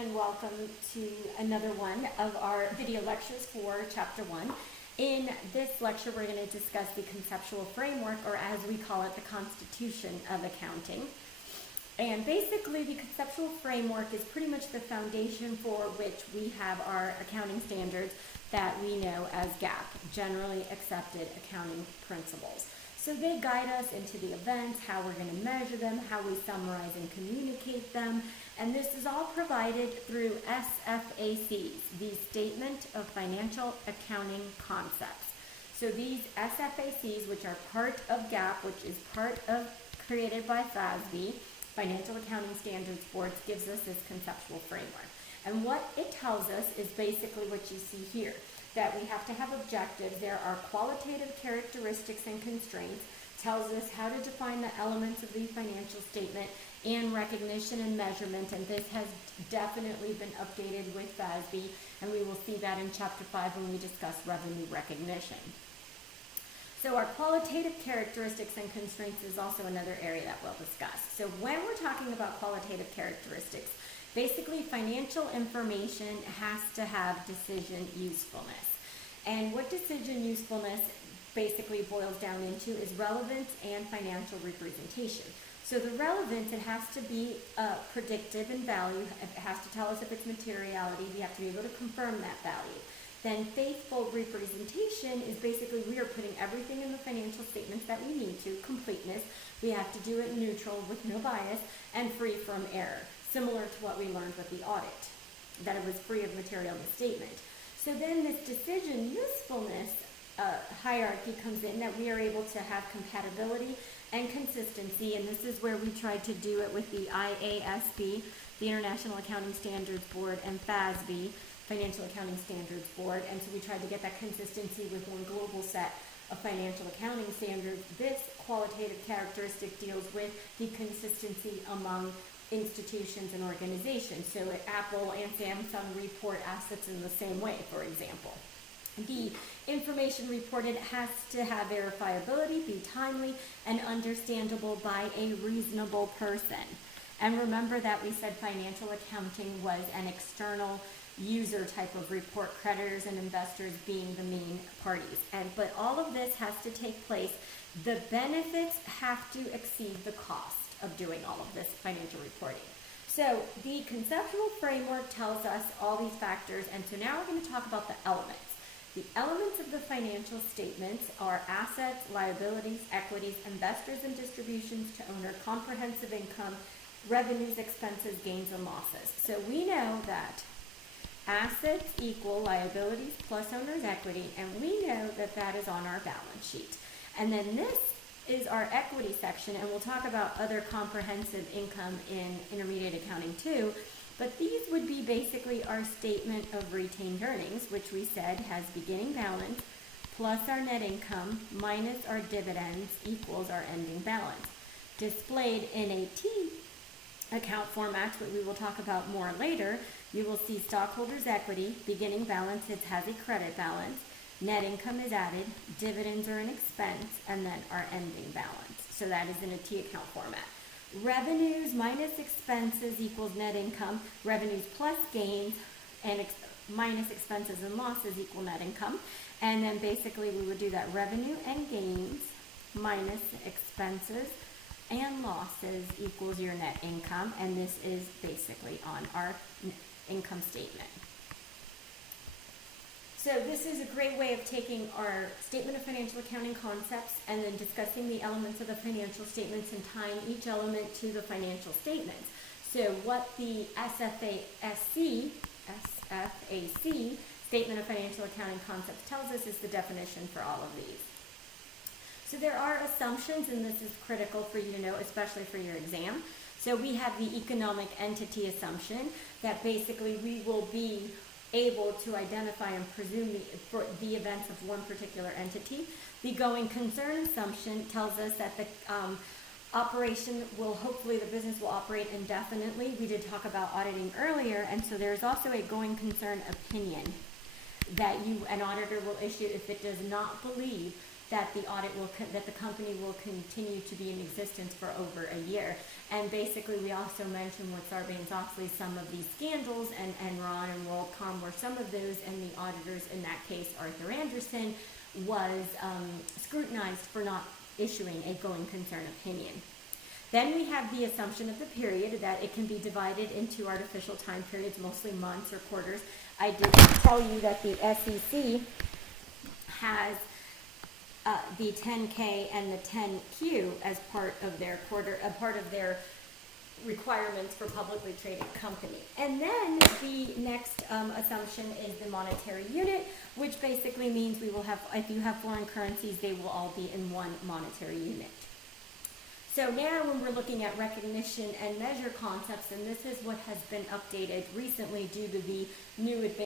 and welcome to another one of our video lectures for Chapter 1. In this lecture, we're going to discuss the conceptual framework, or as we call it, the Constitution of Accounting. And basically, the conceptual framework is pretty much the foundation for which we have our accounting standards that we know as GAAP, Generally Accepted Accounting Principles. So they guide us into the events, how we're going to measure them, how we summarize and communicate them, and this is all provided through SFACs, the Statement of Financial Accounting Concepts. So these SFACs, which are part of GAAP, which is part of created by FASB, Financial Accounting Standards Board, gives us this conceptual framework. And what it tells us is basically what you see here, that we have to have objectives. There are qualitative characteristics and constraints, tells us how to define the elements of the financial statement, and recognition and measurement, and this has definitely been updated with FASB, and we will see that in Chapter 5 when we discuss revenue recognition. So our qualitative characteristics and constraints is also another area that we'll discuss. So when we're talking about qualitative characteristics, basically financial information has to have decision usefulness. And what decision usefulness basically boils down into is relevance and financial representation. So the relevance, it has to be predictive in value. It has to tell us if it's materiality. We have to be able to confirm that value. Then faithful representation is basically we are putting everything in the financial statements that we need to, completeness. We have to do it neutral with no bias and free from error, similar to what we learned with the audit, that it was free of material misstatement. So then this decision usefulness hierarchy comes in, that we are able to have compatibility and consistency, and this is where we tried to do it with the IASB, the International Accounting Standards Board, and FASB, Financial Accounting Standards Board, and so we tried to get that consistency with one global set of financial accounting standards. This qualitative characteristic deals with the consistency among institutions and organizations. So Apple and Samsung report assets in the same way, for example. The information reported has to have verifiability, be timely, and understandable by a reasonable person. And remember that we said financial accounting was an external user type of report, creditors and investors being the main parties. But all of this has to take place. The benefits have to exceed the cost of doing all of this financial reporting. So the conceptual framework tells us all these factors, and so now we're going to talk about the elements. The elements of the financial statements are assets, liabilities, equities, investors and distributions to owner, comprehensive income, revenues, expenses, gains, and losses. So we know that assets equal liabilities plus owner's equity, and we know that that is on our balance sheet. And then this is our equity section, and we'll talk about other comprehensive income in intermediate accounting too. But these would be basically our statement of retained earnings, which we said has beginning balance plus our net income minus our dividends equals our ending balance. Displayed in a T account format, which we will talk about more later, you will see stockholders' equity, beginning balance, it has a credit balance, net income is added, dividends are an expense, and then our ending balance. So that is in a T account format. Revenues minus expenses equals net income. Revenues plus gains and minus expenses and losses equal net income. And then basically we would do that revenue and gains minus expenses and losses equals your net income. And this is basically on our income statement. So this is a great way of taking our statement of financial accounting concepts and then discussing the elements of the financial statements and tying each element to the financial statements. So what the SFAC, Statement of Financial Accounting Concepts, tells us is the definition for all of these. So there are assumptions, and this is critical for you to know, especially for your exam. So we have the economic entity assumption, that basically we will be able to identify and presume the events of one particular entity. The going concern assumption tells us that the operation will, hopefully the business will operate indefinitely. We did talk about auditing earlier, and so there's also a going concern opinion that an auditor will issue if it does not believe that the that the company will continue to be in existence for over a year. And basically, we also mentioned with Sarbanes-Oxley some of these scandals, and Enron and WorldCom were some of those, and the auditors in that case, Arthur Andersen, was scrutinized for not issuing a going concern opinion. Then we have the assumption of the period, that it can be divided into artificial time periods, mostly months or quarters. I did tell you that the SEC has the 10K and the 10Q as part of their requirements for publicly traded company. And then the next assumption is the monetary unit, which basically means we will have, if you have foreign currencies, they will all be in one monetary unit. So now when we're looking at recognition and measure concepts, and this is what has been updated recently due to the new advancements